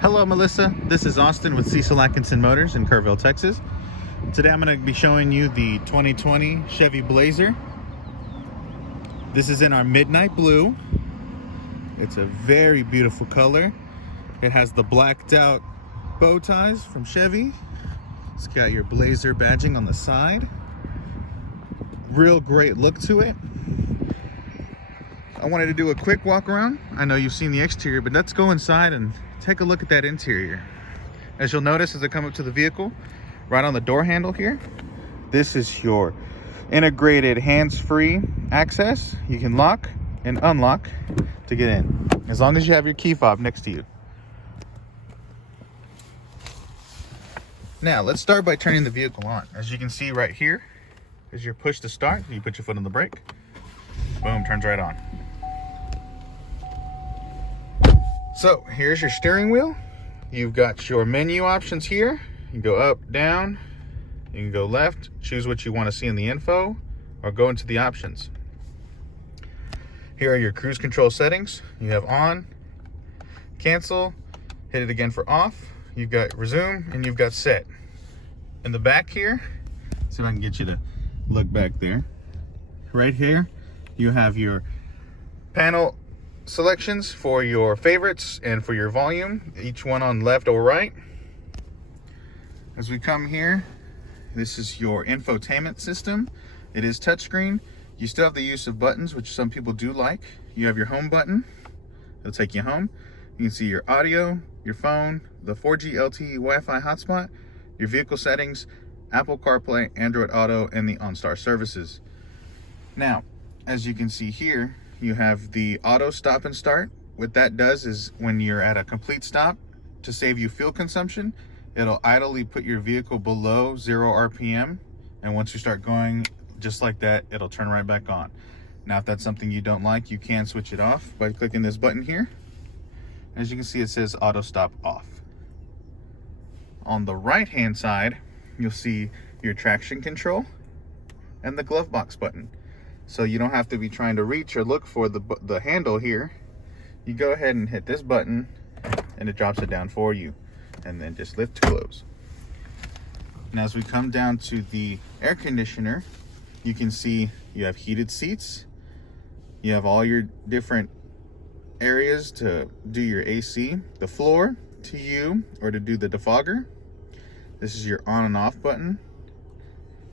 Hello, Melissa. This is Austin with Cecil Atkission Motors in Kerrville, Texas. Today I'm going to be showing you the 2020 Chevy Blazer. This is in our midnight blue. It's a very beautiful color. It has the blacked out bow ties from Chevy. It's got your Blazer badging on the side. Real great look to it. I wanted to do a quick walk around. I know you've seen the exterior, but let's go inside and take a look at that interior. As you'll notice as I come up to the vehicle, right on the door handle here, this is your integrated hands-free access. You can lock and unlock to get in, as long as you have your key fob next to you. Now, let's start by turning the vehicle on. As you can see right here, is your push to start. You put your foot on the brake. Boom, turns right on. So here's your steering wheel. You've got your menu options here. You can go up, down, you can go left, choose what you want to see in the info, or go into the options. Here are your cruise control settings. You have on, cancel, hit it again for off. You've got resume, and you've got set. In the back here, see if I can get you to look back there. Right here, you have your panel selections for your favorites and for your volume, each one on left or right. As we come here, this is your infotainment system. It is touchscreen. You still have the use of buttons, which some people do like. You have your home button. It'll take you home. You can see your audio, your phone, the 4G LTE Wi-Fi hotspot, your vehicle settings, Apple CarPlay, Android Auto, and the OnStar services. Now, as you can see here, you have the auto stop and start. What that does is when you're at a complete stop, to save you fuel consumption, it'll idly put your vehicle below 0 RPM. And once you start going just like that, it'll turn right back on. Now, if that's something you don't like, you can switch it off by clicking this button here. As you can see, it says auto stop off. On the right-hand side, you'll see your traction control and the glove box button. So you don't have to be trying to reach or look for the handle here. You go ahead and hit this button and it drops it down for you, and then just lift to close. Now as we come down to the air conditioner, you can see you have heated seats. You have all your different areas to do your AC, the floor to you, or to do the defogger. This is your on and off button.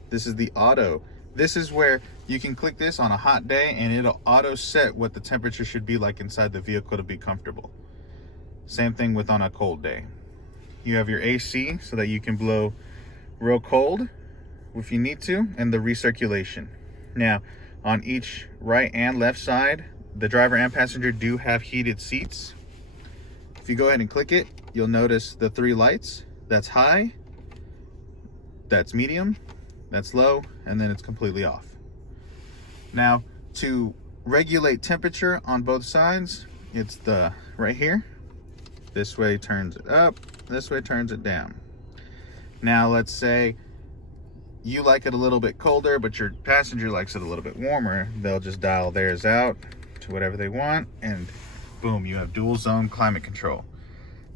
This is the auto. This is where you can click this on a hot day and it'll auto set what the temperature should be like inside the vehicle to be comfortable. Same thing with on a cold day. You have your AC so that you can blow real cold if you need to, and the recirculation. Now, on each right and left side, the driver and passenger do have heated seats. If you go ahead and click it, you'll notice the 3 lights. That's high, that's medium, that's low, and then it's completely off. Now, to regulate temperature on both sides, it's the right here. This way turns it up, this way turns it down. Now, let's say you like it a little bit colder, but your passenger likes it a little bit warmer. They'll just dial theirs out to whatever they want, and boom, you have dual zone climate control.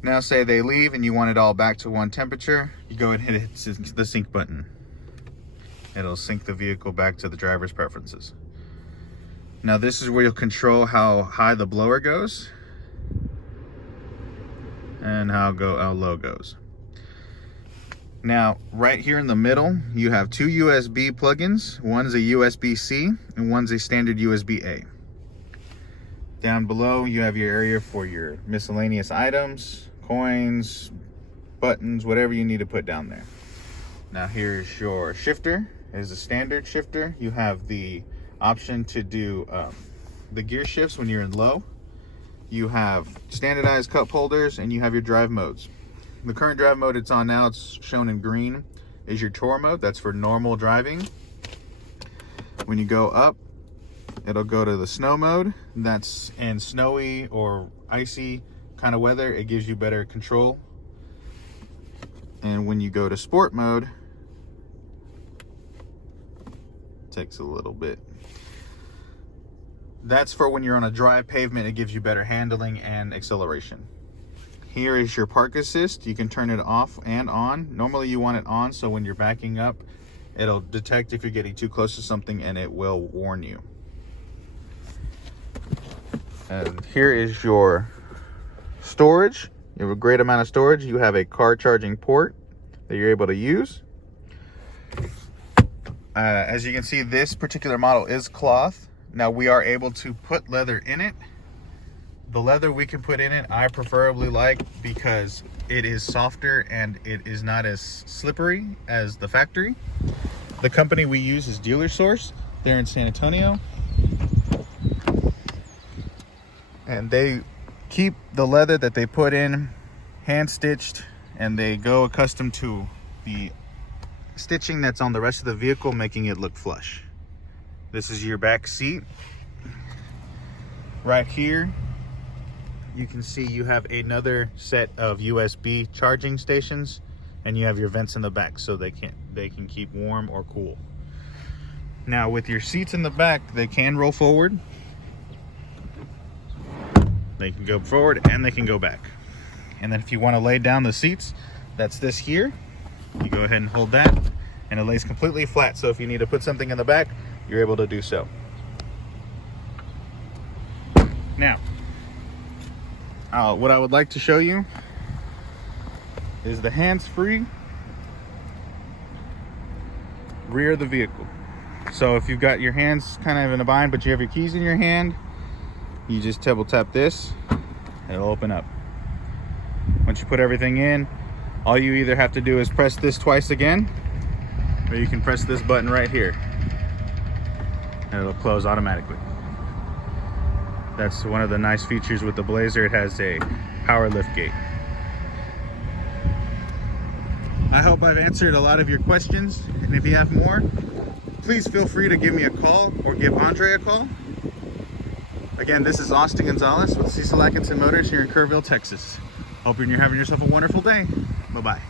Now, say they leave and you want it all back to one temperature, you go ahead and hit the sync button. It'll sync the vehicle back to the driver's preferences. Now, this is where you'll control how high the blower goes and how low goes. Now, right here in the middle, you have 2 USB plugins. One's a USB-C and one's a standard USB-A. Down below, you have your area for your miscellaneous items, coins, buttons, whatever you need to put down there. Now, here's your shifter. Is a standard shifter. You have the option to do the gear shifts when you're in low. You have standardized cup holders, and you have your drive modes. The current drive mode it's on now, it's shown in green, is your tour mode. That's for normal driving. When you go up, it'll go to the snow mode. That's in snowy or icy kind of weather. It gives you better control. And when you go to sport mode, takes a little bit. That's for when you're on a dry pavement, it gives you better handling and acceleration. Here is your park assist. You can turn it off and on. Normally you want it on, so when you're backing up, it'll detect if you're getting too close to something and it will warn you. And here is your storage. You have a great amount of storage. You have a car charging port that you're able to use. As you can see, this particular model is cloth. Now we are able to put leather in it. The leather we can put in it, I preferably like because it is softer and it is not as slippery as the factory. The company we use is Dealer Source. They're in San Antonio. And they keep the leather that they put in hand stitched, and they go accustomed to the stitching that's on the rest of the vehicle, making it look flush. This is your back seat. Right here, you can see you have another set of USB charging stations, and you have your vents in the back so they can keep warm or cool. Now with your seats in the back, they can roll forward. They can go forward and they can go back. And then if you want to lay down the seats, that's this here. You go ahead and hold that, and it lays completely flat. So if you need to put something in the back, you're able to do so. Now, what I would like to show you is the hands-free rear of the vehicle. So if you've got your hands kind of in a bind, but you have your keys in your hand, you just double tap this, and it'll open up. Once you put everything in, all you either have to do is press this twice again, or you can press this button right here, and it'll close automatically. That's one of the nice features with the Blazer. It has a power lift gate. I hope I've answered a lot of your questions, and if you have more, please feel free to give me a call or give Andre a call. Again, this is Austin Gonzalez with Cecil Atkission Motors here in Kerrville, Texas. Hope you're having yourself a wonderful day. Bye-bye.